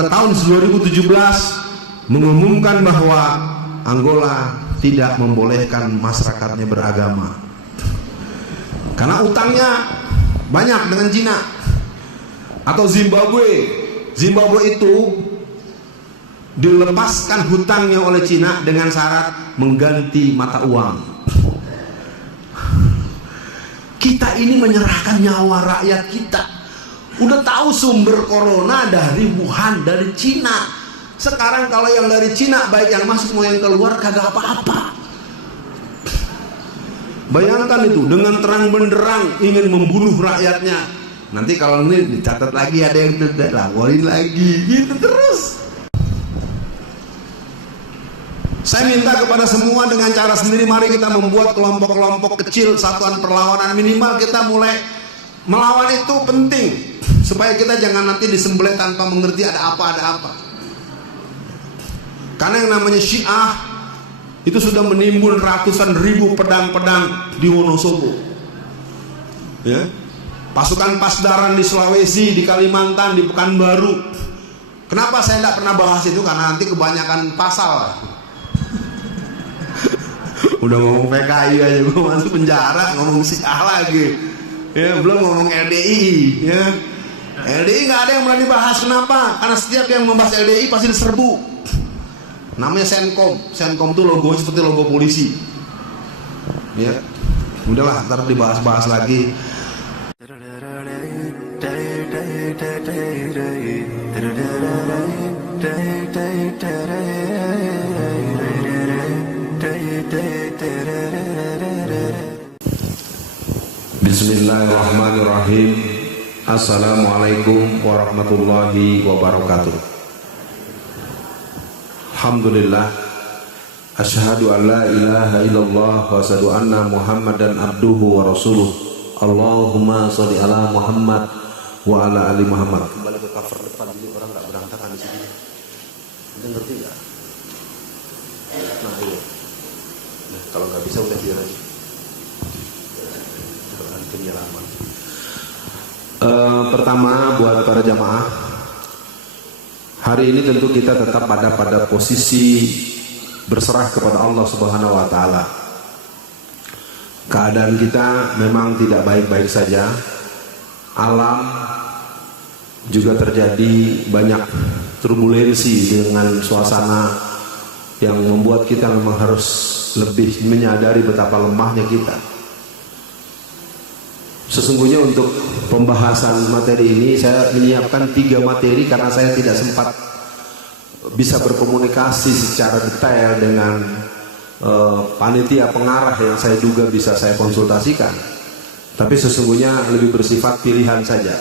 pada tahun 2017 mengumumkan bahwa Angola tidak membolehkan masyarakatnya beragama karena utangnya banyak dengan Cina. Atau Zimbabwe itu dilepaskan hutangnya oleh Cina dengan syarat mengganti mata uang. Kita ini menyerahkan nyawa rakyat kita. Udah tahu sumber corona dari Wuhan, dari Cina. Sekarang kalau yang dari Cina, baik yang masuk mau yang keluar, kagak apa-apa. Bayangkan itu, dengan terang benderang ingin membunuh rakyatnya. Nanti kalau ini dicatat lagi ada yang tidak, laporin lagi, gitu terus. Saya minta kepada semua dengan cara sendiri, mari kita membuat kelompok-kelompok kecil, satuan perlawanan. Minimal kita mulai melawan itu penting, supaya kita jangan nanti disembelih tanpa mengerti ada apa. Karena yang namanya Syiah itu sudah menimbun ratusan ribu pedang-pedang di Wonosobo, ya. Pasukan Pasdaran di Sulawesi, di Kalimantan, di Pekanbaru. Kenapa saya tidak pernah bahas itu? Karena nanti kebanyakan pasal. Udah ngomong PKI aja gue masuk penjara, ngomong Syiah lagi. Ya, belum ngomong LDI, ya. LDI nggak ada yang berani bahas. Kenapa? Karena setiap yang membahas LDI pasti diserbu. Namanya Senkom. Senkom itu logonya seperti logo polisi. Ya. Udahlah, ntar dibahas-bahas lagi. Bismillahirrahmanirrahim. Assalamualaikum warahmatullahi wabarakatuh. Alhamdulillah. Asyhadu an la ilaha illallah wa asyhadu anna Muhammadan abduhu wa rasuluh. Allahumma sholli ala Muhammad wa ala ali Muhammad. Kembali ke cover depan, jadi orang nggak berantakan di sini. Anda ngerti nggak? Nah, iya. Nah, kalau nggak bisa udah biar aja. Berhentinya lama. Pertama buat para jamaah, hari ini tentu kita tetap ada pada posisi berserah kepada Allah Subhanahu wa taala. Keadaan kita memang tidak baik-baik saja. Alam juga terjadi banyak turbulensi dengan suasana yang membuat kita memang harus lebih menyadari betapa lemahnya kita. Sesungguhnya untuk pembahasan materi ini saya menyiapkan 3 materi karena saya tidak sempat bisa berkomunikasi secara detail dengan panitia pengarah yang saya duga bisa saya konsultasikan. Tapi sesungguhnya lebih bersifat pilihan saja.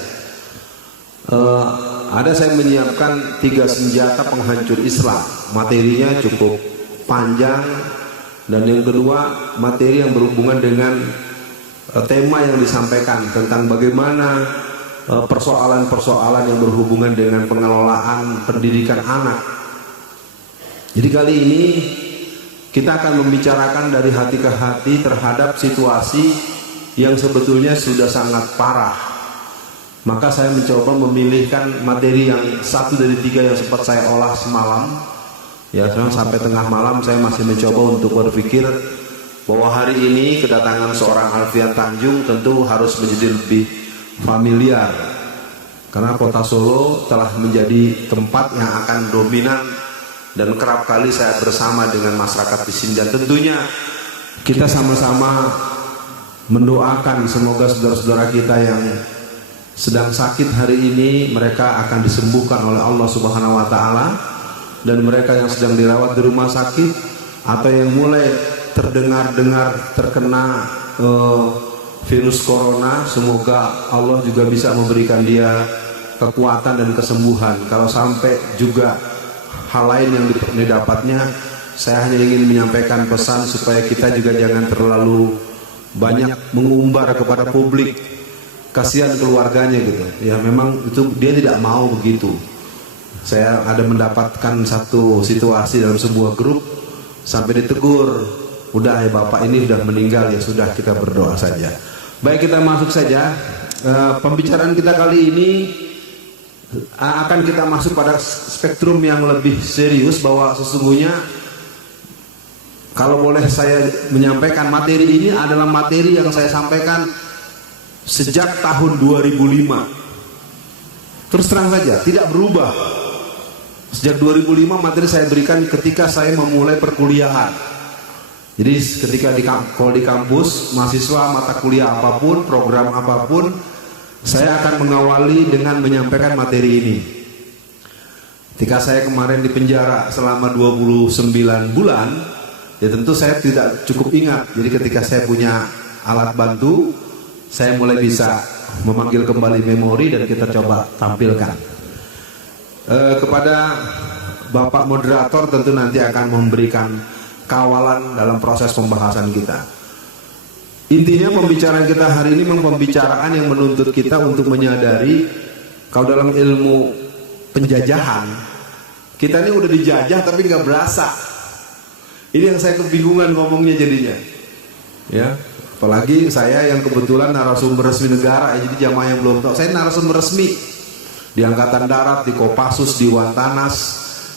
Ada saya menyiapkan 3 senjata penghancur Islam. Materinya cukup panjang. Dan yang kedua, materi yang berhubungan dengan tema yang disampaikan tentang bagaimana persoalan-persoalan yang berhubungan dengan pengelolaan pendidikan anak. Jadi kali ini kita akan membicarakan dari hati ke hati terhadap situasi yang sebetulnya sudah sangat parah. Maka saya mencoba memilihkan materi yang 1 dari 3 yang sempat saya olah semalam. Ya, sampai tengah malam saya masih mencoba untuk berpikir bahwa hari ini kedatangan seorang Alfian Tanjung tentu harus menjadi lebih familiar. Karena kota Solo telah menjadi tempat yang akan dominan dan kerap kali saya bersama dengan masyarakat di sini. Dan tentunya kita sama-sama mendoakan semoga saudara-saudara kita yang sedang sakit hari ini mereka akan disembuhkan oleh Allah Subhanahu wa taala, dan mereka yang sedang dirawat di rumah sakit atau yang mulai terdengar terkena virus corona, semoga Allah juga bisa memberikan dia kekuatan dan kesembuhan. Kalau sampai juga hal lain yang didapatnya, saya hanya ingin menyampaikan pesan supaya kita juga jangan terlalu banyak mengumbar kepada publik. Kasihan keluarganya gitu. Ya memang itu dia tidak mau begitu. Saya ada mendapatkan satu situasi dalam sebuah grup sampai ditegur, udah ya bapak ini sudah meninggal, ya sudah kita berdoa saja. Baik, kita masuk saja. Pembicaraan kita kali ini akan kita masuk pada spektrum yang lebih serius, bahwa sesungguhnya kalau boleh saya menyampaikan, materi ini adalah materi yang saya sampaikan sejak tahun 2005. Terus terang saja, tidak berubah. Sejak 2005 materi saya berikan ketika saya memulai perkuliahan. Jadi ketika kalau di kampus, mahasiswa mata kuliah apapun, program apapun, saya akan mengawali dengan menyampaikan materi ini. Ketika saya kemarin di penjara selama 29 bulan, ya tentu saya tidak cukup ingat. Jadi ketika saya punya alat bantu, saya mulai bisa memanggil kembali memori dan kita coba tampilkan. Kepada Bapak Moderator tentu nanti akan memberikan kawalan dalam proses pembahasan kita. Intinya pembicaraan kita hari ini memang pembicaraan yang menuntut kita untuk menyadari kalau dalam ilmu penjajahan kita ini udah dijajah tapi nggak berasa. Ini yang saya kebingungan ngomongnya jadinya, ya. Apalagi saya yang kebetulan narasumber resmi negara, jadi jamaah yang belum tahu, saya narasumber resmi di Angkatan Darat, di Kopassus, di Wantanas,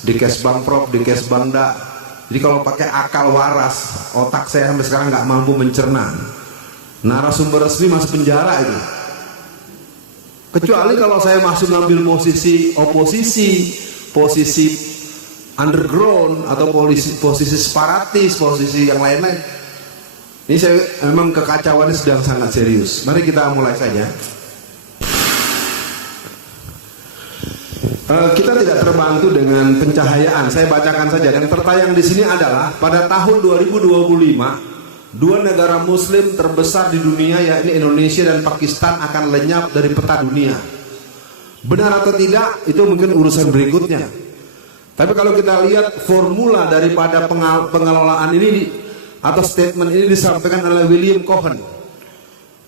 di Kesbangprov, di Kesbangda. Jadi kalau pakai akal waras, otak saya sampai sekarang nggak mampu mencerna. Narasumber resmi masuk penjara itu. Kecuali kalau saya masuk ngambil posisi oposisi, posisi underground, atau posisi separatis, posisi yang lain-lain. Ini saya memang kekacauannya sedang sangat serius. Mari kita mulai saja. Kita tidak terbantu dengan pencahayaan. Saya bacakan saja. Yang tertayang di sini adalah pada tahun 2025. Dua negara muslim terbesar di dunia, yakni Indonesia dan Pakistan, akan lenyap dari peta dunia. Benar atau tidak, itu mungkin urusan berikutnya. Tapi kalau kita lihat formula daripada pengelolaan ini atau statement ini disampaikan oleh William Cohen.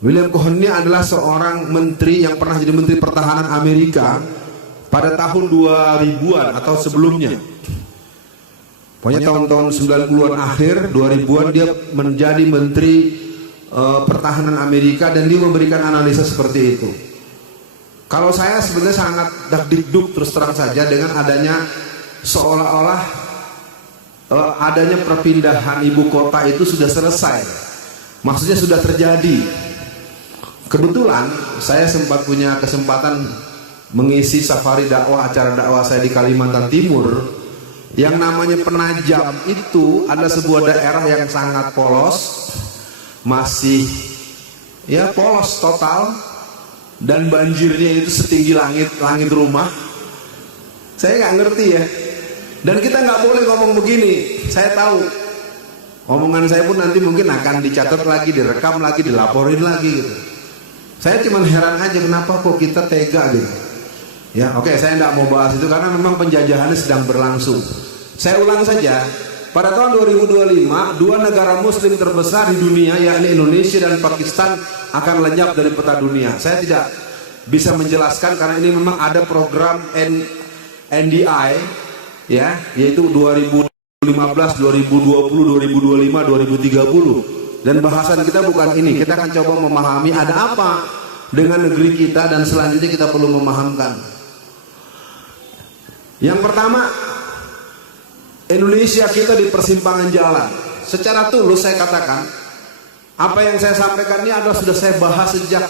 William Cohen ini adalah seorang menteri yang pernah jadi menteri pertahanan Amerika pada tahun 2000-an atau sebelumnya. Pokoknya tahun-tahun 90-an akhir, 2000-an dia menjadi menteri pertahanan Amerika, dan dia memberikan analisa seperti itu. Kalau saya sebenarnya sangat dakdikduk terus terang saja dengan adanya seolah-olah adanya perpindahan ibu kota itu sudah selesai. Maksudnya sudah terjadi. Kebetulan saya sempat punya kesempatan mengisi safari dakwah, acara dakwah saya di Kalimantan Timur. Yang namanya Penajam itu adalah sebuah daerah yang sangat polos, masih ya polos total, dan banjirnya itu setinggi langit rumah. Saya nggak ngerti ya, dan kita nggak boleh ngomong begini. Saya tahu omongan saya pun nanti mungkin akan dicatat lagi, direkam lagi, dilaporin lagi gitu. Saya cuma heran aja kenapa kok kita tega gitu. Ya, oke, saya tidak mau bahas itu karena memang penjajahannya sedang berlangsung. Saya ulang saja, pada tahun 2025, dua negara muslim terbesar di dunia, yakni Indonesia dan Pakistan, akan lenyap dari peta dunia. Saya tidak bisa menjelaskan karena ini memang ada program NDI, ya, yaitu 2015, 2020, 2025, 2030. Dan bahasan kita bukan ini. Kita akan coba memahami ada apa dengan negeri kita, dan selanjutnya kita perlu memahamkan. Yang pertama, Indonesia kita di persimpangan jalan. Secara tulus saya katakan, apa yang saya sampaikan ini adalah sudah saya bahas sejak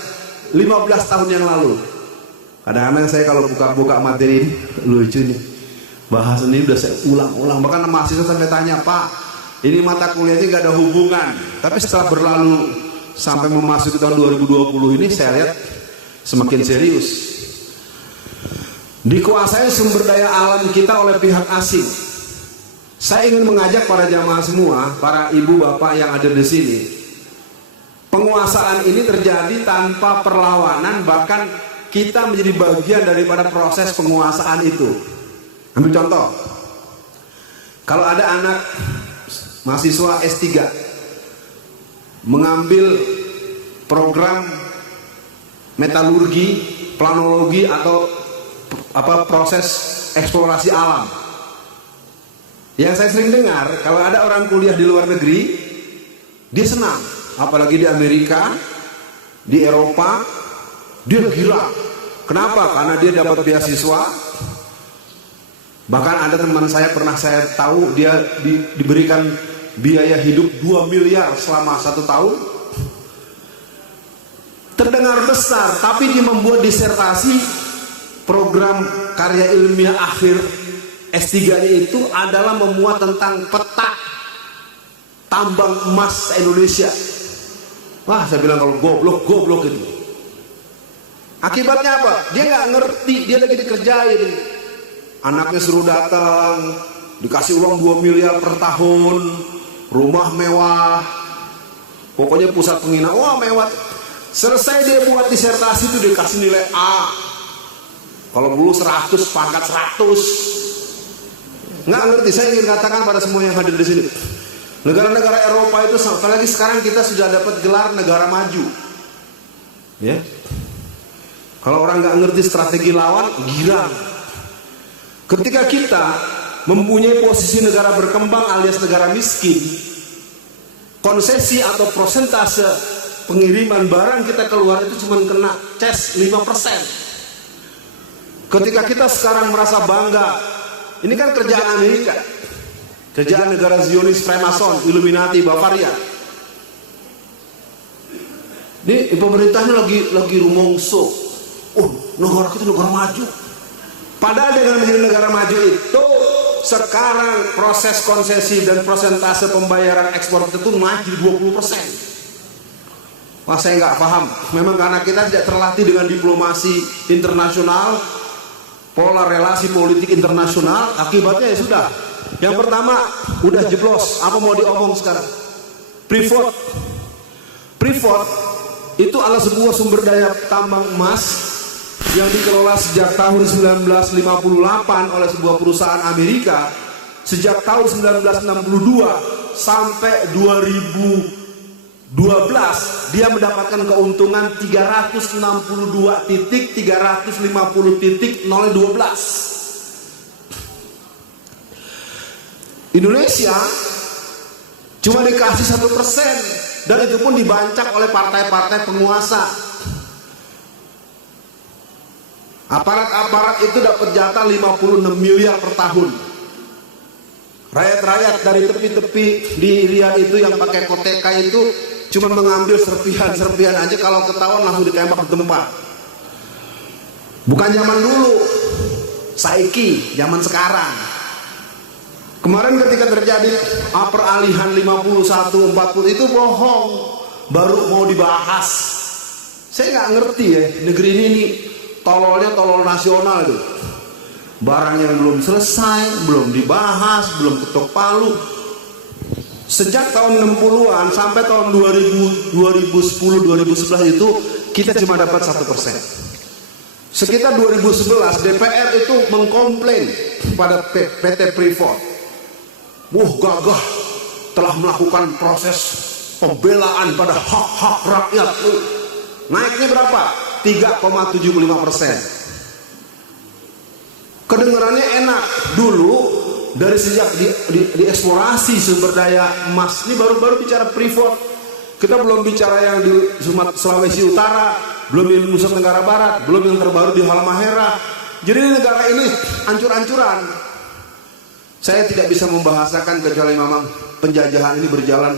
15 tahun yang lalu. Kadang-kadang saya kalau buka materi ini, lucu nih, bahas ini udah saya ulang-ulang. Bahkan mahasiswa sampai tanya, Pak, ini mata kuliahnya gak ada hubungan. Tapi setelah berlalu sampai memasuki tahun 2020 ini, saya lihat semakin serius. Dikuasai sumber daya alam kita oleh pihak asing. Saya ingin mengajak para jamaah semua, para ibu bapak yang ada di sini. Penguasaan ini terjadi tanpa perlawanan, bahkan kita menjadi bagian daripada proses penguasaan itu. Ambil contoh, kalau ada anak mahasiswa S3 mengambil program metalurgi, planologi, atau proses eksplorasi alam. Yang saya sering dengar, kalau ada orang kuliah di luar negeri, dia senang, apalagi di Amerika, di Eropa, dia gila. Kenapa? Karena dia dapat beasiswa. Bahkan ada teman saya pernah saya tahu dia diberikan biaya hidup 2 miliar selama 1 tahun. Terdengar besar, tapi dia membuat disertasi program karya ilmiah akhir S3-nya itu adalah memuat tentang peta tambang emas Indonesia. Wah, saya bilang kalau goblok itu. Akibatnya apa? Dia nggak ngerti, dia lagi dikerjain. Anaknya suruh datang, dikasih uang 2 miliar per tahun, rumah mewah, pokoknya pusat penghinaan, wah mewah. Selesai dia buat disertasi itu dikasih nilai A. Kalau dulu 100, pangkat 100. Nggak ngerti, saya ingin katakan pada semua yang hadir di sini. Negara-negara Eropa itu, apalagi sekarang kita sudah dapat gelar negara maju. Ya. Kalau orang nggak ngerti strategi lawan, girang. Ketika kita mempunyai posisi negara berkembang alias negara miskin, konsesi atau prosentase pengiriman barang kita keluar itu cuma kena CES 5%. Ketika kita sekarang merasa bangga, ini kan kerjaan Amerika, kerjaan negara Zionis, Freemason, Illuminati, Bavaria. Ini pemerintahnya lagi rumongso. Oh, negara kita negara maju. Padahal dengan menjadi negara maju itu sekarang proses konsesi dan persentase pembayaran ekspor itu naik 20%. Wah, saya nggak paham. Memang karena kita tidak terlatih dengan diplomasi internasional, pola relasi politik internasional, akibatnya ya sudah. Yang pertama, udah jeblos. Apa mau diomong sekarang? Freeport itu adalah sebuah sumber daya tambang emas yang dikelola sejak tahun 1958 oleh sebuah perusahaan Amerika. Sejak tahun 1962 sampai 2012 dia mendapatkan keuntungan 360,350,000,000. Indonesia cuma dikasih 1%, dan itu pun dibancak oleh partai-partai penguasa. Aparat-aparat itu dapat jatah 56 miliar per tahun. Rakyat-rakyat dari tepi-tepi di Riyadh itu yang pakai koteka itu cuma mengambil serpihan-serpihan aja, kalau ketahuan langsung ditembak di tempat. Bukan zaman dulu, saiki, zaman sekarang. Kemarin ketika terjadi peralihan 51-40 itu bohong, baru mau dibahas. Saya nggak ngerti ya, negeri ini nih tololnya tolol nasional tuh. Barang yang belum selesai, belum dibahas, belum ketok palu. Sejak tahun 60-an sampai tahun 2010-2011 itu kita cuma dapat 1%. Sekitar 2011 DPR itu mengkomplain pada PT Freeport. Gagah telah melakukan proses pembelaan pada hak-hak rakyat. Naiknya berapa? 3,75%. Kedengarannya enak. Dulu dari sejak dieksplorasi sumber daya emas, ini baru bicara Freeport. Kita belum bicara yang di Sulawesi Utara, belum di Nusa Tenggara Barat, belum yang terbaru di Halmahera. Jadi negara ini ancur-ancuran. Saya tidak bisa membahasakan kecuali memang penjajahan ini berjalan.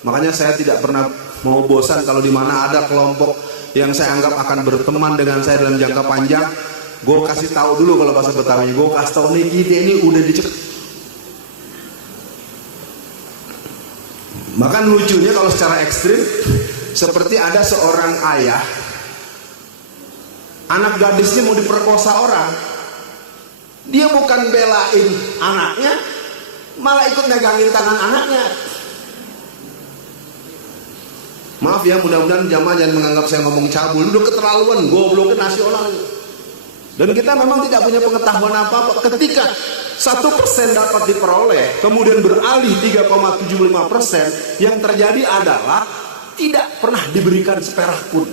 Makanya saya tidak pernah mau bosan kalau di mana ada kelompok yang saya anggap akan berteman dengan saya dalam jangka panjang. Gue kasih tahu dulu kalau bahasa Betawi, gue kasih tahu nih kita ini udah dicek. Bahkan lucunya kalau secara ekstrim, seperti ada seorang ayah, anak gadisnya mau diperkosa orang. Dia bukan belain anaknya, malah ikut megangin tangan anaknya. Maaf ya, mudah-mudahan jamaah jangan menganggap saya ngomong cabul. Udah keterlaluan, gobloknya nasional. Dan kita memang tidak punya pengetahuan apa-apa. Ketika 1% dapat diperoleh, kemudian beralih 3,75%, yang terjadi adalah tidak pernah diberikan seperak pun.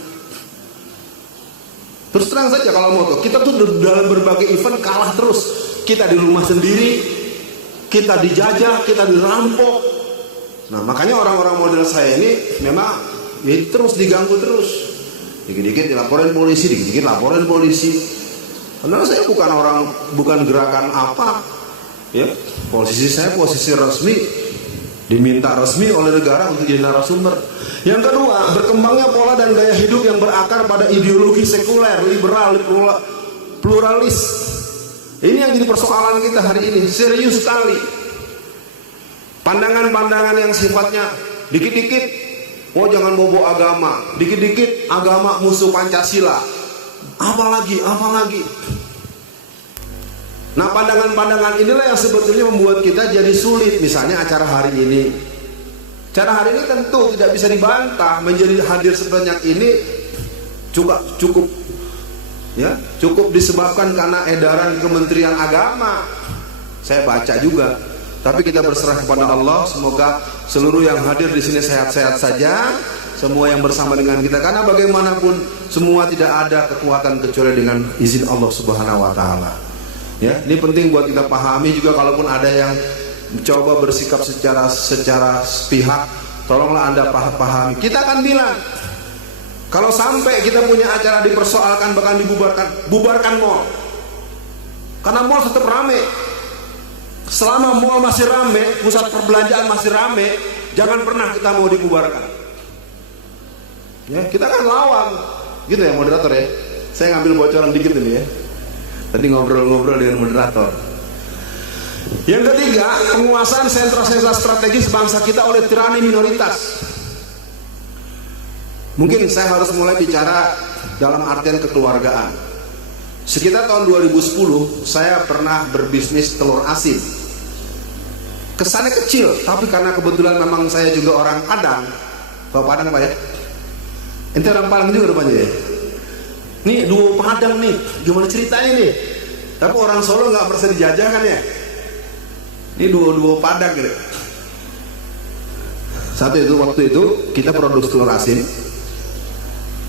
Terus terang saja kalau moto, kita tuh dalam berbagai event kalah terus. Kita di rumah sendiri, kita dijajah, kita dirampok. Nah makanya orang-orang model saya ini memang ya, terus diganggu terus. Dikit-dikit dilaporin polisi, dikit-dikit laporin polisi. Karena saya bukan gerakan apa, ya. Posisi saya posisi resmi, diminta resmi oleh negara untuk jadi narasumber. Yang kedua, berkembangnya pola dan gaya hidup yang berakar pada ideologi sekuler, liberal, pluralis. Ini yang jadi persoalan kita hari ini, serius sekali. Pandangan-pandangan yang sifatnya dikit-dikit, oh jangan bobo agama, dikit-dikit agama musuh Pancasila. Apalagi. Nah, pandangan-pandangan inilah yang sebetulnya membuat kita jadi sulit. Misalnya acara hari ini. Acara hari ini tentu tidak bisa dibantah, menjadi hadir sebanyak ini cukup disebabkan karena edaran Kementerian Agama. Saya baca juga. Tapi kita berserah kepada Allah, semoga seluruh yang hadir di sini sehat-sehat saja, semua yang bersama dengan kita, karena bagaimanapun semua tidak ada kekuatan kecuali dengan izin Allah Subhanahu wa taala. Ya, ini penting buat kita pahami juga. Kalaupun ada yang mencoba bersikap secara sepihak, tolonglah Anda pahami. Kita akan bilang, kalau sampai kita punya acara dipersoalkan bahkan dibubarkan, bubarkan mall. Karena mall tetap rame. Selama mall masih rame, pusat perbelanjaan masih rame, jangan pernah kita mau dibubarkan. Ya, kita akan lawan. Gitu ya moderator ya. Saya ngambil bocoran dikit ini ya. Tadi ngobrol-ngobrol dengan moderator. Yang ketiga, penguasaan sentra-sentra strategis bangsa kita oleh tirani minoritas. Mungkin saya harus mulai bicara dalam artian kekeluargaan. Sekitar tahun 2010, saya pernah berbisnis telur asin. Kesannya kecil, tapi karena kebetulan memang saya juga orang Padang. Bapak Padang Pak ya? Ente orang Padang juga rupanya ya? Nih duo Padang nih, gimana ceritanya nih? Tapi orang Solo nggak merasa dijajah kan ya? Ini duo Padang gitu. Waktu itu kita produksi telur asin.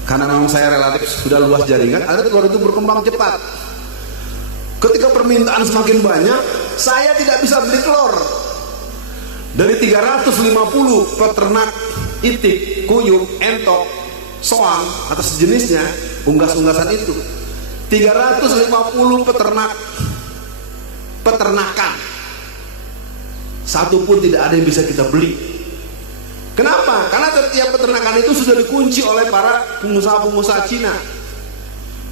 Karena memang saya relatif sudah luas jaringan, ada telur itu berkembang cepat. Ketika permintaan semakin banyak, saya tidak bisa beli telur. Dari 350 peternak itik, kuyup, entok, soang atau sejenisnya, unggas-unggasan itu 350 peternakan, satu pun tidak ada yang bisa kita beli. Kenapa? Karena setiap peternakan itu sudah dikunci oleh para pengusaha-pengusaha Cina.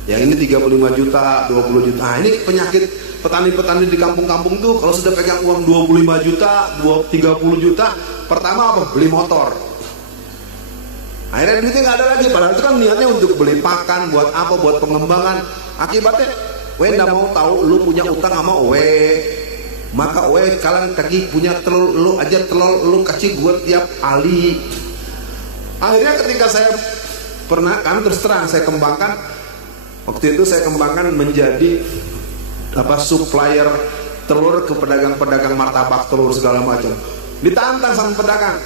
Yang ini 35 juta, 20 juta. Nah, ini penyakit petani-petani di kampung-kampung tuh, kalau sudah pegang uang 25 juta, 30 juta, pertama apa? Beli motor. Akhirnya duitnya nggak ada lagi, padahal itu kan niatnya untuk beli pakan, buat apa? Buat pengembangan. Akibatnya, nggak mau tahu lu punya utang sama maka kalian kaki punya telur, lu aja telur lu kasih gue tiap ali. Akhirnya ketika saya terus terang saya kembangkan, waktu itu saya kembangkan menjadi supplier telur ke pedagang-pedagang martabak telur segala macam. Ditantang sama pedagang,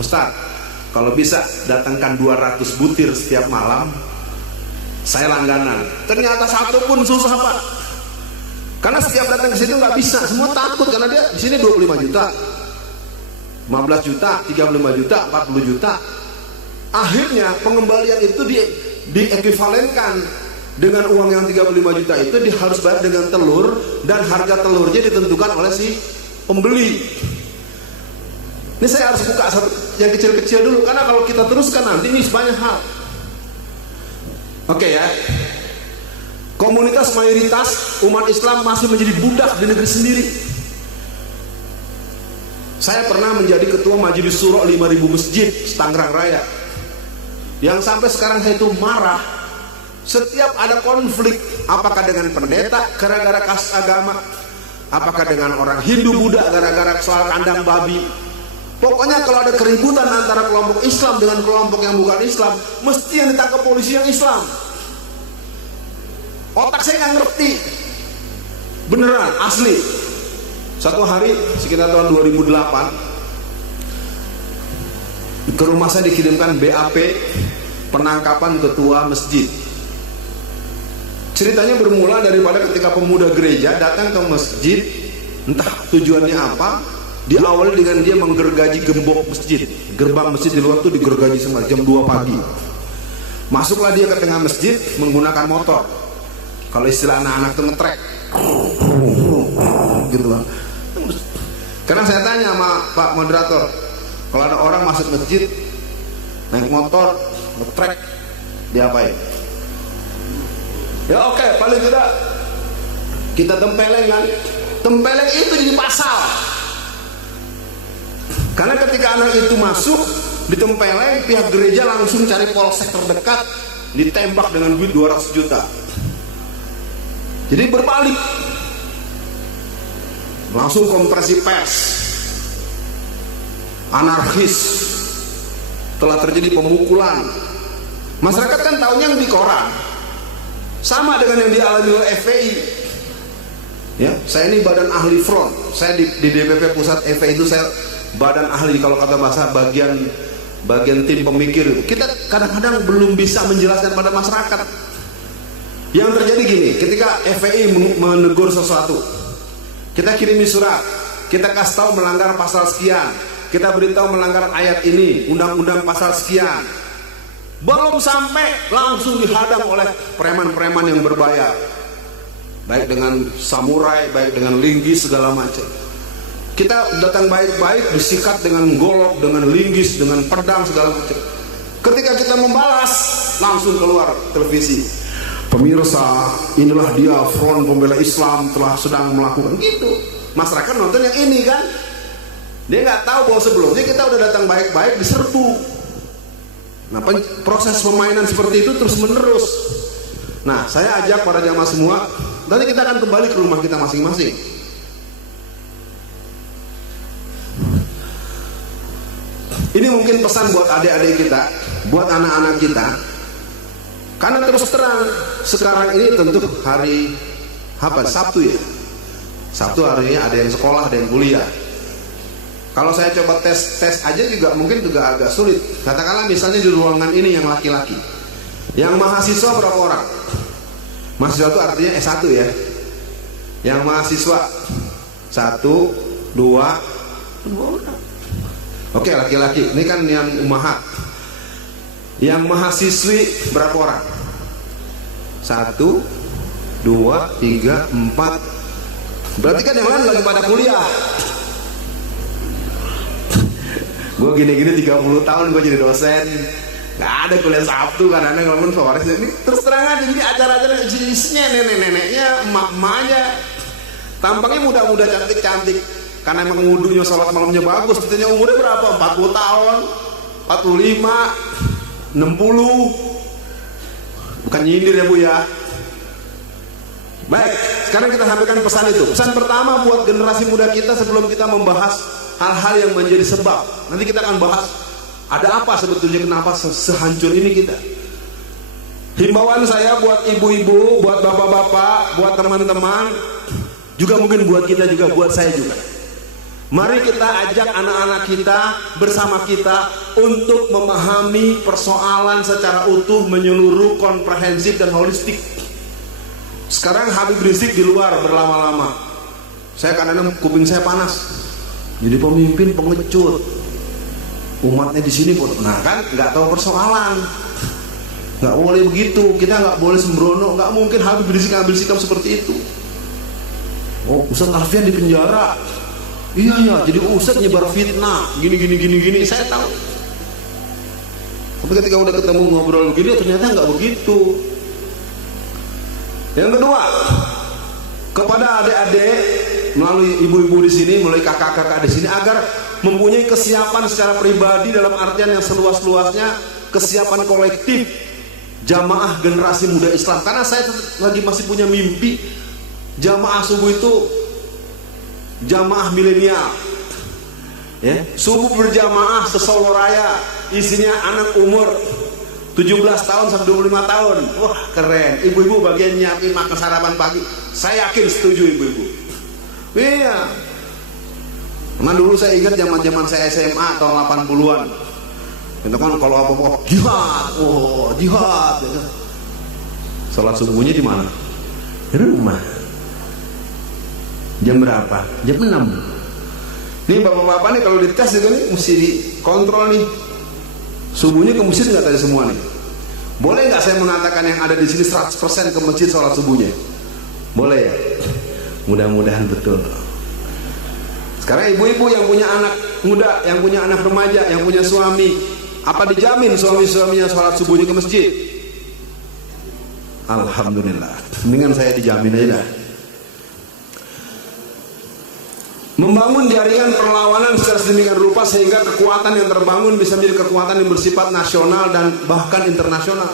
Ustaz, kalau bisa datangkan 200 butir setiap malam, saya langganan. Ternyata satu pun susah Pak. Karena setiap datang ke situ nggak bisa, semua takut karena dia di sini 25 juta, 15 juta, 35 juta, 40 juta. Akhirnya pengembalian itu diekuivalenkan dengan uang yang 35 juta itu harus bayar dengan telur, dan harga telurnya ditentukan oleh si pembeli. Ini saya harus buka yang kecil-kecil dulu, karena kalau kita teruskan nanti ini banyak hal. Oke ya. Komunitas mayoritas umat Islam masih menjadi budak di negeri sendiri. Saya pernah menjadi ketua Majelis Syuro 5.000 masjid Tangerang Raya, yang sampai sekarang saya itu marah setiap ada konflik, apakah dengan pendeta gara-gara kasus agama, apakah dengan orang Hindu Buddha gara-gara soal kandang babi. Pokoknya kalau ada keributan antara kelompok Islam dengan kelompok yang bukan Islam, mesti yang ditangkap polisi yang Islam. Otak saya nggak ngerti, beneran asli. Satu hari sekitar tahun 2008, ke rumah saya dikirimkan BAP penangkapan ketua masjid. Ceritanya bermula daripada ketika pemuda gereja datang ke masjid, entah tujuannya apa, diawali dengan dia menggergaji gembok masjid. Gerbang masjid di luar tuh digergaji semua jam 2 pagi. Masuklah dia ke tengah masjid menggunakan motor. Kalau istilah anak-anak tuh ngetrek gitu Bang. Karena saya tanya sama Pak Moderator, kalau ada orang masuk masjid naik motor ngetrek, diapain? Ya oke, paling tidak kita tempeleng kan. Tempeleng itu jadi pasal. Karena ketika anak itu masuk ditempeleng, pihak gereja langsung cari polsek terdekat, ditembak dengan duit 200 juta. Jadi berbalik, langsung kompresi pers, anarkis, telah terjadi pemukulan. Masyarakat kan tahunya yang di koran, sama dengan yang dialami oleh FPI. Ya, saya ini badan ahli front, saya di DPP pusat FPI itu saya badan ahli, kalau kata bahasa bagian tim pemikir. Kita kadang-kadang belum bisa menjelaskan pada masyarakat. Yang terjadi gini, ketika FPI menegur sesuatu, kita kirimi surat, kita kasih tahu melanggar pasal sekian, kita beritahu melanggar ayat ini, undang-undang pasal sekian. Belum sampai langsung dihadang oleh preman-preman yang berbayar, baik dengan samurai, baik dengan linggis, segala macam. Kita datang baik-baik, disikat dengan golok, dengan linggis, dengan pedang, segala macam. Ketika kita membalas, langsung keluar televisi. Pemirsa, inilah dia front pembela Islam telah sedang melakukan gitu. Masyarakat nonton yang ini kan, dia nggak tahu bahwa sebelumnya kita udah datang baik-baik diserbu. Nah, proses permainan seperti itu terus menerus. Nah, saya ajak para jamaah semua, nanti kita akan kembali ke rumah kita masing-masing. Ini mungkin pesan buat adik-adik kita, buat anak-anak kita. Karena terus terang sekarang ini tentu hari Sabtu ya. Sabtu hari ini ada yang sekolah, ada yang kuliah. Kalau saya coba tes aja juga mungkin juga agak sulit. Katakanlah misalnya di ruangan ini yang laki-laki, yang mahasiswa berapa orang? Mahasiswa itu artinya S1 ya. Yang mahasiswa 1, 2 orang. Oke, laki-laki. Ini kan yang umahat. Yang mahasiswi berapa orang? 1, 2, 3, 4. Berarti kan yang lain lagi pada kuliah. Gue gini-gini 30 tahun gue jadi dosen, gak ada kuliah Sabtu kan, aneh ngomong Forest. Ini terus terang aja, jadi acara-acara isinya nenek-neneknya, emak-emaknya, tampangnya muda-muda, cantik-cantik. Karena emang wudunya, sholat malamnya bagus. Ditanya umurnya berapa? 40 tahun, 45, 60. Bukan nyindir ya Bu ya. Baik, sekarang kita sampaikan pesan itu. Pesan pertama buat generasi muda kita sebelum kita membahas hal-hal yang menjadi sebab. Nanti kita akan bahas ada apa sebetulnya, kenapa sehancur ini kita. Himbauan saya buat ibu-ibu, buat bapak-bapak, buat teman-teman, juga mungkin buat kita juga, buat saya juga. Mari kita ajak anak-anak kita bersama kita untuk memahami persoalan secara utuh, menyeluruh, komprehensif dan holistik. Sekarang Habib Rizik di luar berlama-lama. Saya kadang-kadang kuping saya panas. Jadi pemimpin pengecut, umatnya di sini pun, nah kan nggak tahu persoalan. Nggak boleh begitu, kita nggak boleh sembrono. Nggak mungkin Habib Rizik ambil sikap seperti itu. Oh, Ustaz Alfian di penjara. Iya, jadi Ustaz nyebar fitnah, gini. Saya tahu. Tapi ketika udah ketemu ngobrol begini, ternyata nggak begitu. Yang kedua, kepada adik-adik melalui ibu-ibu di sini, melalui kakak-kakak di sini, agar mempunyai kesiapan secara pribadi dalam artian yang seluas-luasnya, kesiapan kolektif jamaah generasi muda Islam. Karena saya lagi masih punya mimpi jamaah subuh itu jamaah milenial, ya, subuh berjamaah se-Solo Raya, isinya anak umur 17 tahun sampai 25 tahun. Wah, keren. Ibu-ibu bagian nyiapin makan sarapan pagi. Saya yakin setuju ibu-ibu. Iya. Karena dulu saya ingat zaman-zaman saya SMA tahun 80-an. Itu kan kalau apa-apa jihad, jihad. Salat subuhnya di mana? Di rumah. Jam berapa? Jam 6. Nih bapak-bapak nih kalau dites juga nih mesti dikontrol nih. Subuhnya ke masjid nggak tadi semua nih? Boleh nggak saya mengatakan yang ada di sini 100% ke masjid sholat subuhnya? Boleh ya? Mudah-mudahan betul. Sekarang ibu-ibu yang punya anak muda, yang punya anak remaja, yang punya suami, apa dijamin suami-suaminya sholat subuhnya ke masjid? Alhamdulillah. Mendingan saya dijamin aja dah. Membangun jaringan perlawanan secara sedemikian rupa sehingga kekuatan yang terbangun bisa menjadi kekuatan yang bersifat nasional dan bahkan internasional.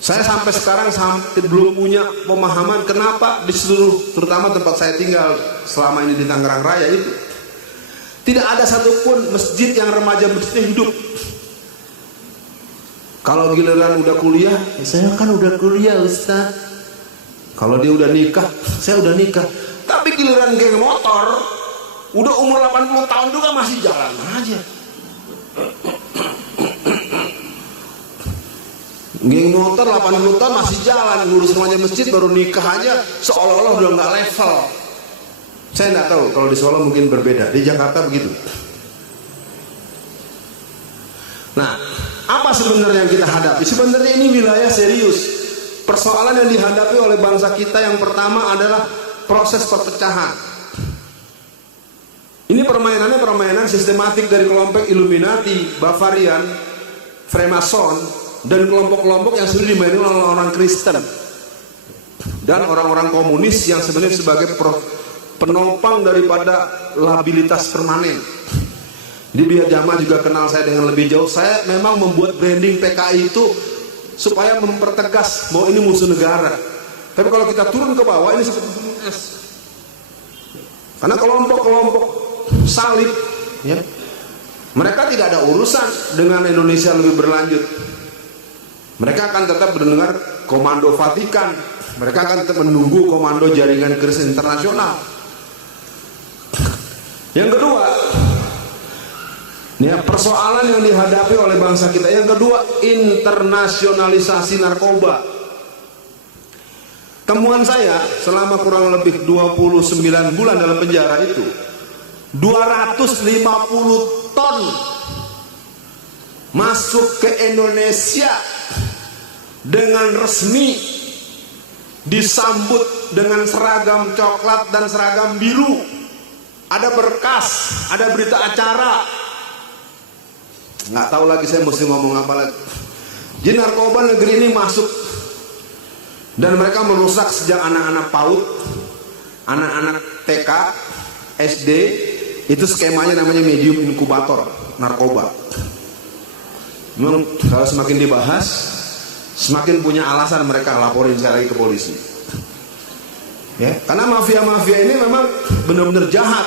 Saya sampai sekarang belum punya pemahaman kenapa di seluruh, terutama tempat saya tinggal selama ini di Tangerang Raya itu, tidak ada satupun masjid yang remaja masjidnya hidup. Kalau giliran udah kuliah, saya kan udah kuliah Ustaz. Kalau dia udah nikah, saya udah nikah. Tapi giliran geng motor, udah umur 80 tahun juga masih jalan aja. Geng motor 80 tahun masih jalan, ngurus remaja masjid baru nikah aja seolah-olah udah nggak level. Saya nggak tahu kalau di Solo mungkin berbeda, di Jakarta begitu. Nah, apa sebenarnya yang kita hadapi? Sebenarnya ini wilayah serius. Persoalan yang dihadapi oleh bangsa kita yang pertama adalah proses perpecahan. Ini permainannya permainan sistematik dari kelompok Illuminati, Bavarian, Freemason, dan kelompok-kelompok yang sudah dimainkan oleh orang Kristen dan orang-orang komunis yang sebenarnya sebagai penopang daripada labilitas permanen. Jadi biar jamaah juga kenal saya dengan lebih jauh. Saya memang membuat branding PKI itu supaya mempertegas bahwa ini musuh negara. Tapi kalau kita turun ke bawah ini seperti gunung es. Karena kelompok-kelompok salib, ya, mereka tidak ada urusan dengan Indonesia lebih berlanjut. Mereka akan tetap mendengar komando Vatikan. Mereka akan tetap menunggu komando jaringan Kristen internasional. Yang kedua, ya, persoalan yang dihadapi oleh bangsa kita. Yang kedua, internasionalisasi narkoba. Temuan saya selama kurang lebih 29 bulan dalam penjara itu 250 ton masuk ke Indonesia dengan resmi, disambut dengan seragam coklat dan seragam biru, ada berkas, ada berita acara. Nggak tahu lagi saya mesti ngomong apa lagi. Jadi narkoba negeri ini masuk dan mereka merusak sejak anak-anak PAUD, anak-anak TK, SD. Itu skemanya namanya medium inkubator narkoba. Memang kalau semakin dibahas, semakin punya alasan mereka laporin saya lagi ke polisi. Ya, karena mafia-mafia ini memang benar-benar jahat.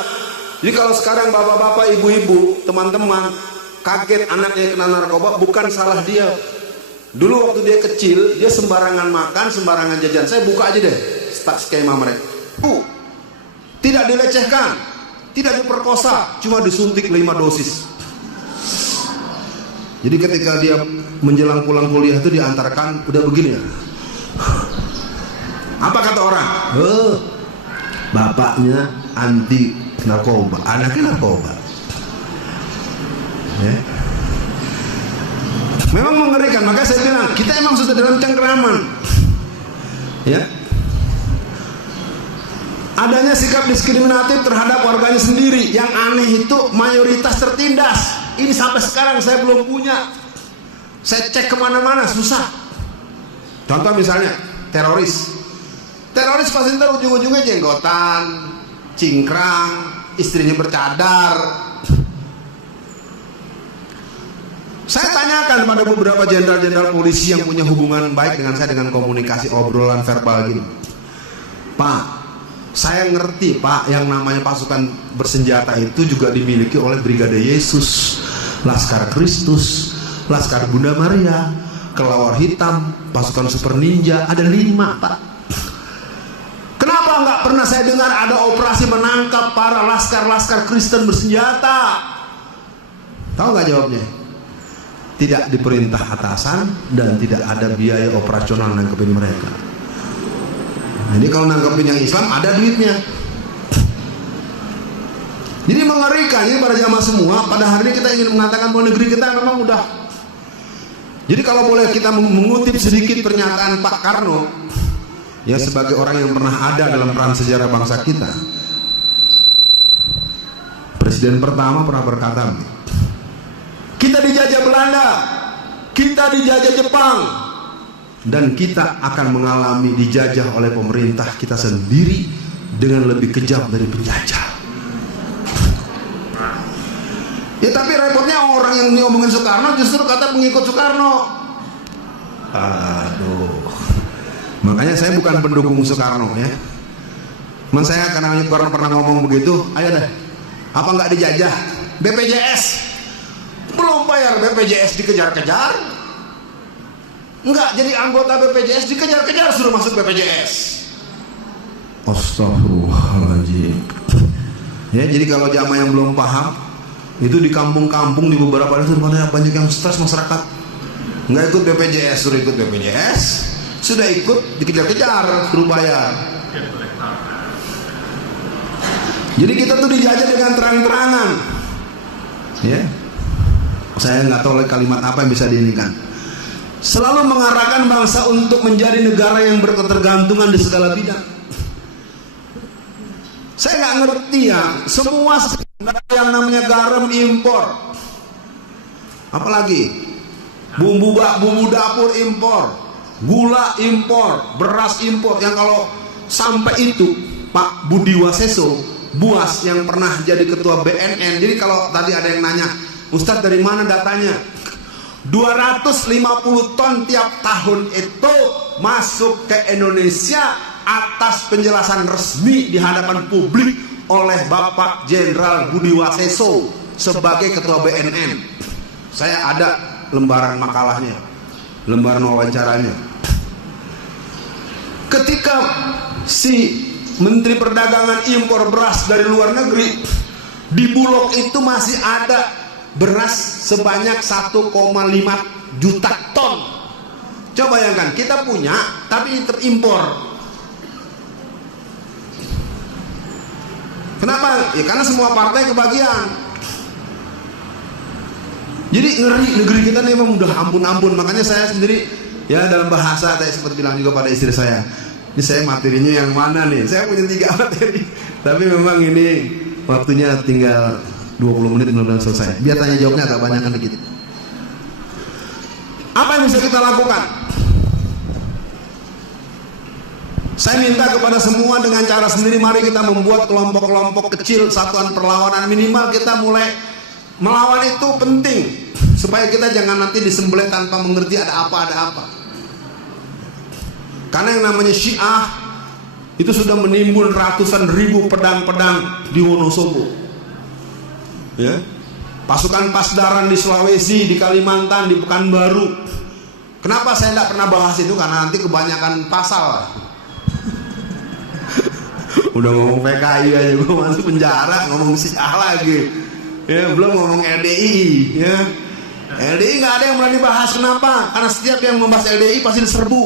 Jadi kalau sekarang bapak-bapak, ibu-ibu, teman-teman kaget anaknya kena narkoba, bukan salah dia. Dulu waktu dia kecil, dia sembarangan makan, sembarangan jajan. Saya buka aja deh skema mereka. Tidak dilecehkan, tidak diperkosa, cuma disuntik 5 dosis. Jadi ketika dia menjelang pulang kuliah itu diantarkan, udah begini ya. Apa kata orang? Bapaknya anti narkoba, anaknya narkoba. Ya. Memang mengerikan, maka saya bilang kita emang sudah dalam cengkeraman. Ya. Adanya sikap diskriminatif terhadap warganya sendiri. Yang aneh itu mayoritas tertindas. Ini sampai sekarang saya belum punya. Saya cek kemana-mana susah. Contoh misalnya teroris. Teroris pasti ntar ujung-ujungnya jenggotan, cingkrang, istrinya bercadar. Saya tanyakan pada beberapa jenderal-jenderal polisi yang punya hubungan baik dengan saya, dengan komunikasi obrolan verbal gini. Pak, saya ngerti Pak, yang namanya pasukan bersenjata itu juga dimiliki oleh Brigade Yesus, Laskar Kristus, Laskar Bunda Maria, Kelawar Hitam, pasukan Super Ninja, ada 5 Pak. Kenapa nggak pernah saya dengar ada operasi menangkap para laskar-laskar Kristen bersenjata? Tahu nggak jawabnya? Tidak diperintah atasan dan tidak ada biaya operasional nangkepin mereka. Jadi kalau nangkepin yang Islam ada duitnya. Jadi mengerikan. Ini para jamaah semua, pada hari ini kita ingin mengatakan bahwa negeri kita memang udah Jadi kalau boleh kita mengutip sedikit pernyataan Pak Karno, ya sebagai orang yang pernah ada dalam peran sejarah bangsa kita, presiden pertama pernah berkata, kita dijajah Belanda, kita dijajah Jepang, dan kita akan mengalami dijajah oleh pemerintah kita sendiri dengan lebih kejam dari penjajah. Ya tapi repotnya orang yang ngomongin Soekarno justru kata pengikut Soekarno. Aduh. Makanya saya bukan pendukung Soekarno ya. Saya karena Soekarno pernah ngomong begitu, ayo deh. Apa nggak dijajah? BPJS belum bayar, BPJS dikejar-kejar. Enggak jadi anggota BPJS dikejar-kejar suruh masuk BPJS. Astagfirullahaladzim. Ya jadi kalau jamaah yang belum paham, itu di kampung-kampung di beberapa daerah banyak yang stres masyarakat. Nggak ikut BPJS suruh ikut BPJS, sudah ikut dikejar-kejar suruh bayar. Jadi kita tuh dijajah dengan terang-terangan. Ya. Saya nggak tahu kalimat apa yang bisa diinikan. Selalu mengarahkan bangsa untuk menjadi negara yang berketergantungan di segala bidang. Saya nggak ngerti ya, semua yang namanya garam impor, apalagi bumbu dapur impor, gula impor, beras impor. Yang kalau sampai itu Pak Budi Waseso, Buas yang pernah jadi ketua BNN. Jadi kalau tadi ada yang nanya, Ustadz dari mana datanya? 250 ton tiap tahun itu masuk ke Indonesia atas penjelasan resmi di hadapan publik oleh Bapak Jenderal Budi Waseso sebagai ketua BNN. Saya ada lembaran makalahnya, lembaran wawancaranya. Ketika si Menteri Perdagangan impor beras dari luar negeri, di Bulog itu masih ada beras sebanyak 1,5 juta ton. Coba bayangkan, kita punya tapi terimpor. Kenapa? Ya karena semua partai kebagian. Jadi ngeri negeri kita nih memang udah ampun-ampun. Makanya saya sendiri ya dalam bahasa saya sempat bilang juga pada istri saya, ini saya materinya yang mana nih? Saya punya 3 materi, tapi memang ini waktunya tinggal 20 menit mudah-mudahan selesai. Biar tanya jawabnya agak banyak kan dikit. Apa yang bisa kita lakukan? Saya minta kepada semua dengan cara sendiri, mari kita membuat kelompok-kelompok kecil, satuan perlawanan. Minimal kita mulai melawan itu penting, supaya kita jangan nanti disembelih tanpa mengerti ada apa. Karena yang namanya Syiah itu sudah menimbun ratusan ribu pedang-pedang di Wonosobo. Ya. Pasukan Pasdaran di Sulawesi, di Kalimantan, di Pekanbaru. Kenapa saya tidak pernah bahas itu? Karena nanti kebanyakan pasal. Udah ngomong PKI aja gue masuk penjara, ngomong Syiah lagi. Ya, belum ngomong LDI. Ya. LDI nggak ada yang berani bahas. Kenapa? Karena setiap yang membahas LDI pasti diserbu.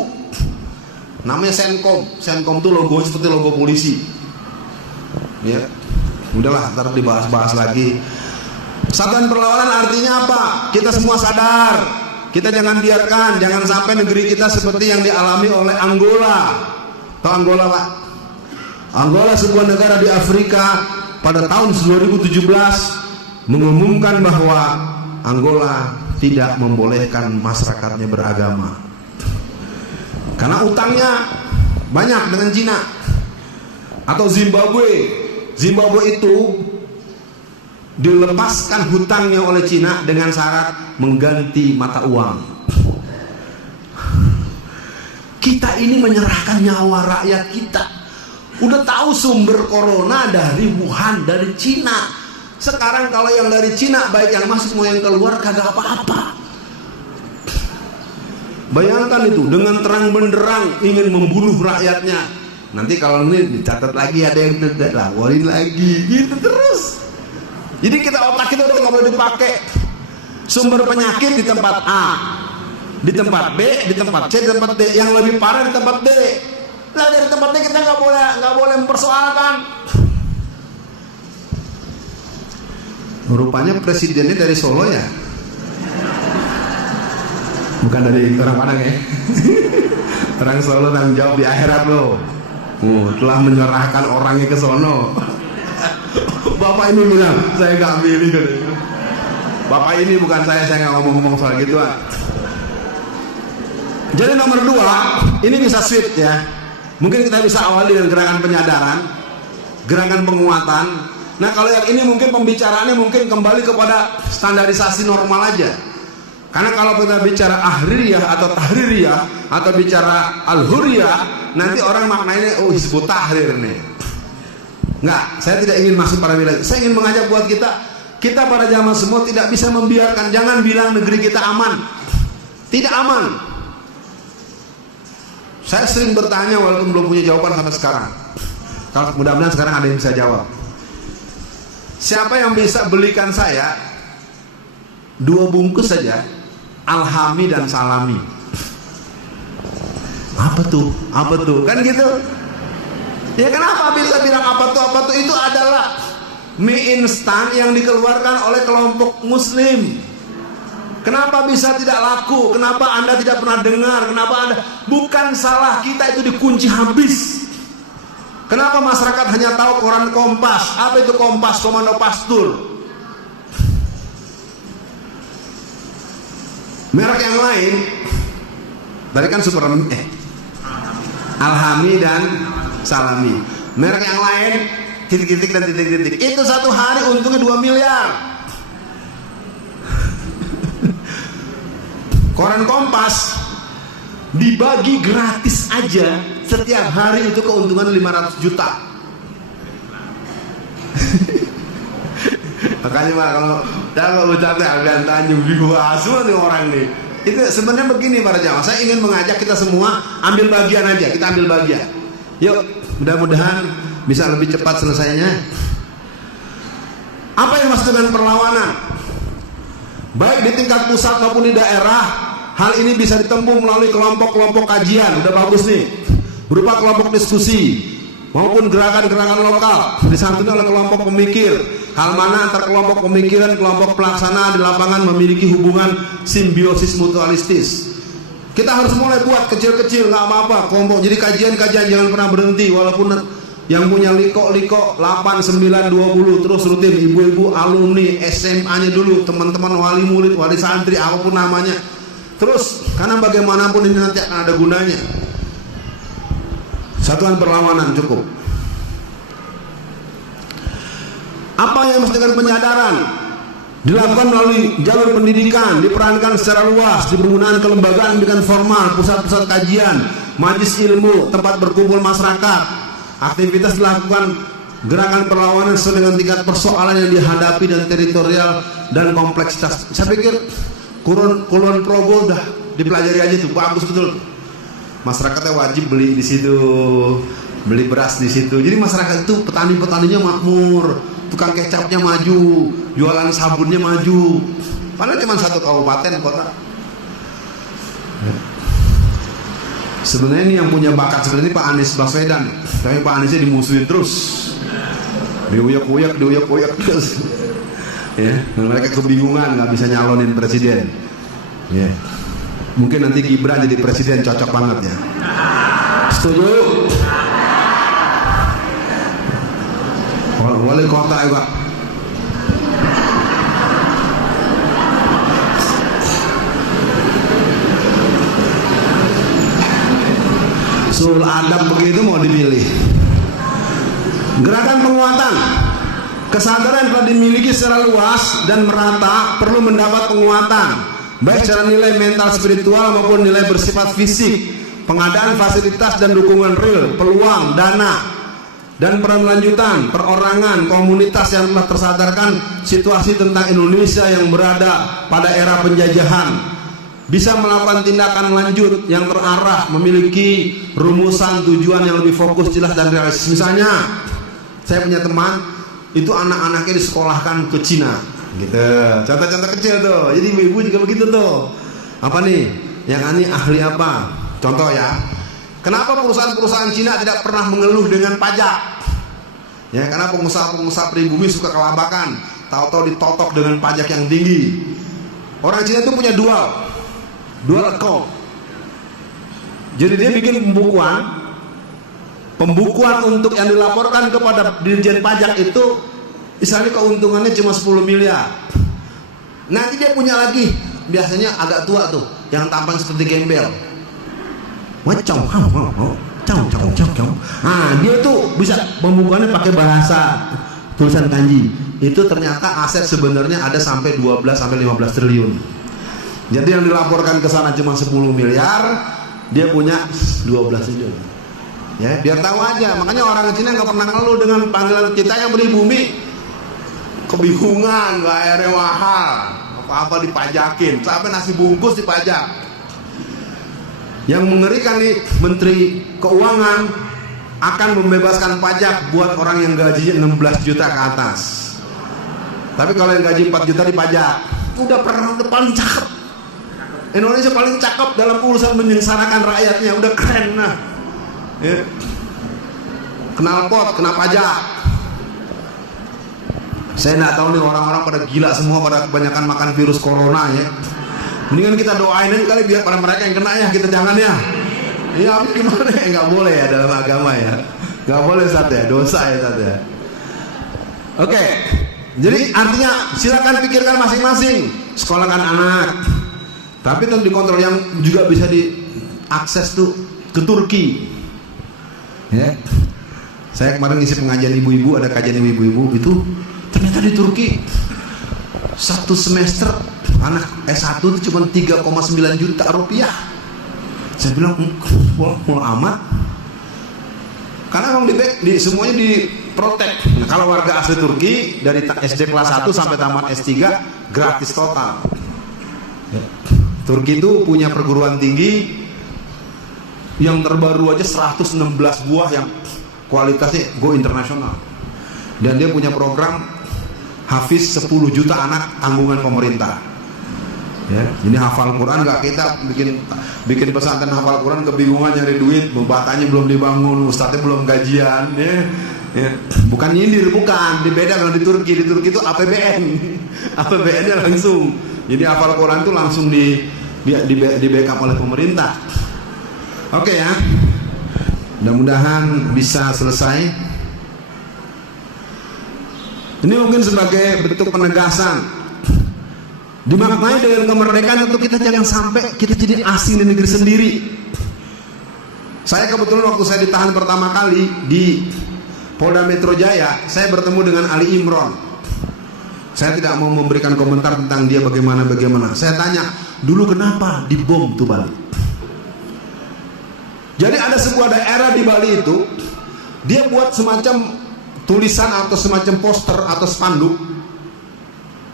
Namanya Senkom. Senkom itu logo seperti logo polisi. Ya. Udahlah, ntar dibahas-bahas lagi. Satuan perlawanan artinya apa? Kita semua sadar. Kita jangan biarkan, jangan sampai negeri kita seperti yang dialami oleh Angola. Tahu Angola, Pak? Angola sebuah negara di Afrika pada tahun 2017 mengumumkan bahwa Angola tidak membolehkan masyarakatnya beragama karena utangnya banyak dengan Cina. Atau Zimbabwe itu dilepaskan hutangnya oleh Cina dengan syarat mengganti mata uang. Kita ini menyerahkan nyawa rakyat kita. Udah tahu sumber corona dari Wuhan, dari Cina. Sekarang kalau yang dari Cina, baik yang masuk mau yang keluar, kagak apa-apa. Bayangkan itu, dengan terang benderang ingin membunuh rakyatnya. Nanti kalau ini dicatat lagi ada yang tidak laporin lagi, gitu terus. Jadi otak kita udah nggak boleh dipakai. Sumber penyakit di tempat A, di tempat B, di tempat C, di tempat D. Yang lebih parah di tempat D. Nah dari tempat D kita nggak boleh mempersoalkan. Rupanya presidennya dari Solo ya. Bukan dari orang Padang ya. Orang Solo tanggung jawab di akhirat loh. Telah menyerahkan orangnya ke sono. Bapak ini bilang, saya nggak milih. Bapak ini bukan saya nggak ngomong-ngomong soal gituan. Jadi nomor 2, ini bisa sweet ya. Mungkin kita bisa awali dengan gerakan penyadaran, gerakan penguatan. Nah kalau yang ini mungkin pembicaraannya mungkin kembali kepada standarisasi normal aja. Karena kalau kita bicara ahririyah atau tahririyah atau bicara al-huriyah, nanti orang maknanya oh Hizbut Tahrir nih. Enggak, saya tidak ingin masuk pada wilayah. Saya ingin mengajak buat kita para jamaah semua tidak bisa membiarkan, jangan bilang negeri kita aman. Tidak aman. Saya sering bertanya walaupun belum punya jawaban sampai sekarang. Kalau mudah-mudahan sekarang ada yang bisa jawab. Siapa yang bisa belikan saya 2 bungkus saja alhami dan salami? Apa tuh? Kan gitu. Ya kenapa bisa bilang apa tuh? Itu adalah mie instan yang dikeluarkan oleh kelompok muslim. Kenapa bisa tidak laku? Kenapa Anda tidak pernah dengar? Kenapa Anda? Bukan salah kita, itu dikunci habis. Kenapa masyarakat hanya tahu koran Kompas? Apa itu Kompas? Komando Pastur. Merek yang lain, tadi kan alhami dan salami. Merek yang lain titik-titik dan titik-titik. Itu satu hari untungnya 2 miliar. Koran Kompas dibagi gratis aja setiap hari itu keuntungan 500 juta. Makanya Pak, kalau bercanda Alfian Tanjung dikuasai nih orang nih. Itu sebenarnya begini para jamaah, saya ingin mengajak kita semua ambil bagian aja, kita ambil bagian. Yuk, mudah-mudahan bisa lebih cepat selesainya. Apa yang maksud dengan perlawanan? Baik di tingkat pusat maupun di daerah, hal ini bisa ditempuh melalui kelompok-kelompok kajian. Udah bagus nih, berupa kelompok diskusi maupun gerakan-gerakan lokal disantuni oleh kelompok pemikir. Hal mana antar kelompok pemikiran, kelompok pelaksana di lapangan memiliki hubungan simbiosis mutualistis. Kita harus mulai buat kecil-kecil, nggak apa-apa kelompok. Jadi kajian-kajian jangan pernah berhenti, walaupun yang punya liko 8, 9, 20 terus rutin. Ibu-ibu alumni SMA-nya dulu, teman-teman wali murid, wali santri, apapun namanya. Terus karena bagaimanapun ini nanti akan ada gunanya. Satuan perlawanan cukup. Apa yang mesti dengan penyadaran? Dilakukan melalui jalur pendidikan, diperankan secara luas di penggunaan kelembagaan pendidikan formal, pusat-pusat kajian, majelis ilmu, tempat berkumpul masyarakat. Aktivitas dilakukan gerakan perlawanan sesuai dengan tingkat persoalan yang dihadapi dan teritorial dan kompleksitas. Saya pikir Kulon Progo udah dipelajari aja tuh, bagus betul. Masyarakatnya wajib beli di situ, beli beras di situ. Jadi masyarakat itu petani-petaninya makmur, tukang kecapnya maju, jualan sabunnya maju. Padahal cuma 1 kabupaten kota. Sebenarnya ini yang punya bakat sebenarnya Pak Anies Baswedan, tapi Pak Aniesnya dimusuhin terus, diuyak-uyak terus. Ya, mereka kebingungan nggak bisa nyalonin presiden. Ya. Mungkin nanti Gibran jadi presiden cocok banget ya. Setuju? Wali kota ya Pak. Sul adab begitu mau dipilih. Gerakan penguatan. Kesadaran telah dimiliki secara luas dan merata perlu mendapat penguatan, baik secara nilai mental spiritual maupun nilai bersifat fisik. Pengadaan fasilitas dan dukungan real, peluang, dana, dan peran lanjutan, perorangan, komunitas yang telah tersadarkan situasi tentang Indonesia yang berada pada era penjajahan, bisa melakukan tindakan lanjut yang terarah, memiliki rumusan tujuan yang lebih fokus, jelas dan realistis. Misalnya, saya punya teman itu anak-anaknya disekolahkan ke Cina, gitu. Contoh-contoh kecil tuh. Jadi ibu-ibu juga begitu tuh. Apa nih? Yang ini ahli apa? Contoh ya. Kenapa perusahaan-perusahaan Cina tidak pernah mengeluh dengan pajak? Ya, karena pengusaha-pengusaha pribumi suka kelabakan, tahu-tahu ditotok dengan pajak yang tinggi. Orang Cina itu punya 2 lekong. Jadi dia bikin pembukuan untuk yang dilaporkan kepada Dirjen Pajak itu, misalnya keuntungannya cuma 10 miliar. Nanti dia punya lagi, biasanya agak tua tuh, yang tampang seperti gembel. Nah, dia tuh bisa pembukuannya pakai bahasa tulisan kanji. Itu ternyata aset sebenarnya ada sampai 12 sampai 15 triliun. Jadi yang dilaporkan ke sana cuma 10 miliar, dia punya 12 triliun. Ya, biar tahu aja. Makanya orang Cina nggak pernah ngeluh dengan panggilan kita yang beli bumi. Kebingungan, bayarnya mahal, apa-apa dipajakin, sampai nasi bungkus dipajak. Yang mengerikan nih, Menteri Keuangan akan membebaskan pajak buat orang yang gajinya 16 juta ke atas. Tapi kalau yang gaji 4 juta dipajak. Udah paling cakep. Indonesia paling cakep dalam urusan menyengsarakan rakyatnya, udah keren nah. Ya. Kenal pot, kena pajak. Saya nggak tahu nih orang-orang pada gila semua, pada kebanyakan makan virus corona ya. Mendingan kita doain aja kali biar pada mereka yang kena ya, kita jangan ya. Ya gimana ya, nggak boleh ya dalam agama ya. Nggak boleh Ustaz ya, dosa ya Ustaz ya. Oke. Jadi artinya silakan pikirkan masing-masing, sekolahkan anak. Tapi tentu dikontrol, yang juga bisa diakses tuh ke Turki. Ya. Saya kemarin ngisi pengajian ibu-ibu, ada kajian ibu-ibu itu ternyata di Turki 1 semester anak S1 itu cuma 3,9 juta rupiah. Saya bilang mau amat. Karena memang semuanya diprotek. Nah, kalau warga asli Turki dari SD kelas 1 sampai tamat S3 gratis total. Ya. Turki itu punya perguruan tinggi yang terbaru aja 116 buah yang kualitasnya go internasional. Dan dia punya program Hafiz 10 juta anak tanggungan pemerintah. Ya, ini hafal Quran nggak, kita bikin pesantren hafal Quran kebingungan nyari duit, batanya belum dibangun, ustadznya belum gajian, ya. Bukan nyindir, bukan, beda kalau di Turki itu APBN, APBN-nya langsung. Jadi hafal Quran itu langsung di backup oleh pemerintah. Oke ya, mudah-mudahan bisa selesai. Ini mungkin sebagai bentuk penegasan. Dimaknai dengan kemerdekaan untuk kita jangan sampai kita jadi asing di negeri sendiri. Saya kebetulan waktu saya ditahan pertama kali di Polda Metro Jaya, saya bertemu dengan Ali Imron. Saya tidak mau memberikan komentar tentang dia bagaimana. Saya tanya, dulu kenapa dibom tuh Bali? Jadi ada sebuah daerah di Bali itu, dia buat semacam tulisan atau semacam poster atau spanduk.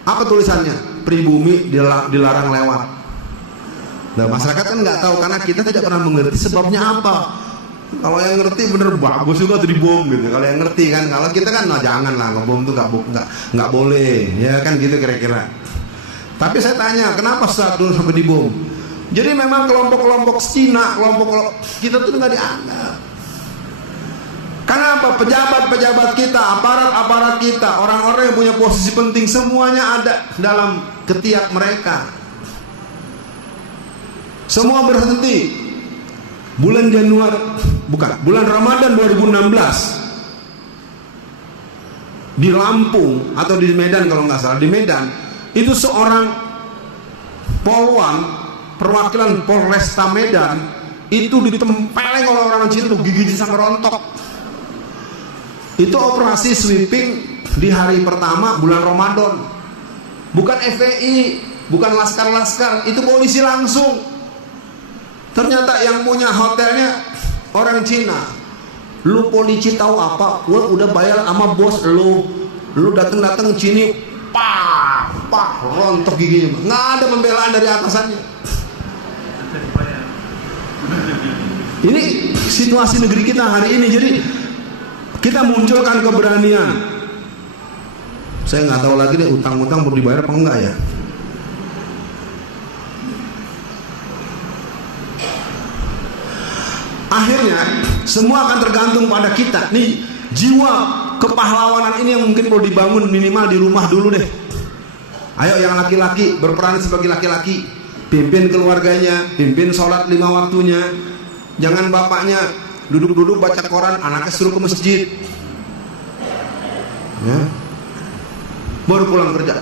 Apa tulisannya? Pribumi dilarang lewat. Nah, masyarakat kan nggak tahu karena kita tidak pernah mengerti sebabnya apa. Kalau yang ngerti bener bagus juga tuh dibom gitu. Kalau yang ngerti kan, kalau kita kan nah jangan lah, ngebom tuh nggak boleh, ya kan gitu kira-kira. Tapi saya tanya, kenapa saat dulu sampai dibom? Jadi memang kelompok-kelompok Cina, kelompok kita tuh nggak dianggap. Kenapa? Pejabat-pejabat kita, aparat-aparat kita, orang-orang yang punya posisi penting semuanya ada dalam ketiak mereka. Semua berhenti. Bulan Ramadan 2016 di Lampung atau di Medan kalau nggak salah, di Medan itu seorang polwan perwakilan Polresta Medan itu ditempeleng oleh orang Cina tuh gigi sampai rontok. Itu operasi sweeping di hari pertama bulan Ramadan. Bukan FPI, bukan laskar-laskar, itu polisi langsung. Ternyata yang punya hotelnya orang Cina. Lu polisi tahu apa? Gua udah bayar sama bos lu datang sini, rontok giginya. Nggak ada pembelaan dari atasannya. Ini situasi negeri kita hari ini. Jadi kita munculkan keberanian. Saya nggak tahu lagi deh utang-utang perlu dibayar apa enggak ya. Akhirnya semua akan tergantung pada kita. Nih jiwa kepahlawanan ini yang mungkin perlu dibangun minimal di rumah dulu deh. Ayo yang laki-laki berperan sebagai laki-laki. pimpin keluarganya, pimpin sholat 5 waktunya. Jangan bapaknya duduk-duduk baca koran, anaknya suruh ke masjid, ya. Baru pulang kerja,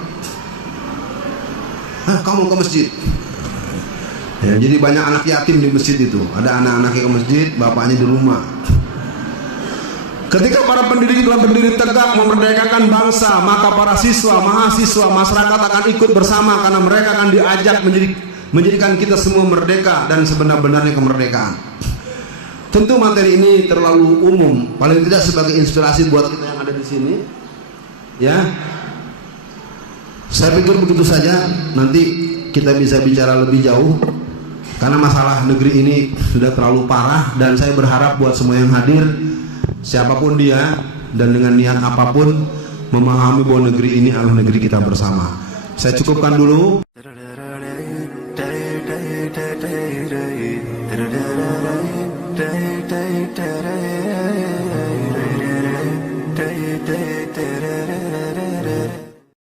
kamu ke masjid. Ya, jadi banyak anak yatim di masjid itu. Ada anak-anaknya ke masjid, bapaknya di rumah. Ketika para pendidik telah berdiri tegak memerdekakan bangsa, maka para siswa, mahasiswa, masyarakat akan ikut bersama karena mereka akan diajak menjadikan kita semua merdeka dan sebenar-benarnya kemerdekaan. Tentu materi ini terlalu umum, paling tidak sebagai inspirasi buat kita yang ada di sini. Ya, saya pikir begitu saja. Nanti kita bisa bicara lebih jauh karena masalah negeri ini sudah terlalu parah, dan saya berharap buat semua yang hadir, siapapun dia dan dengan niat apapun, memahami bahwa negeri ini adalah negeri kita bersama. Saya cukupkan dulu. Da da da da da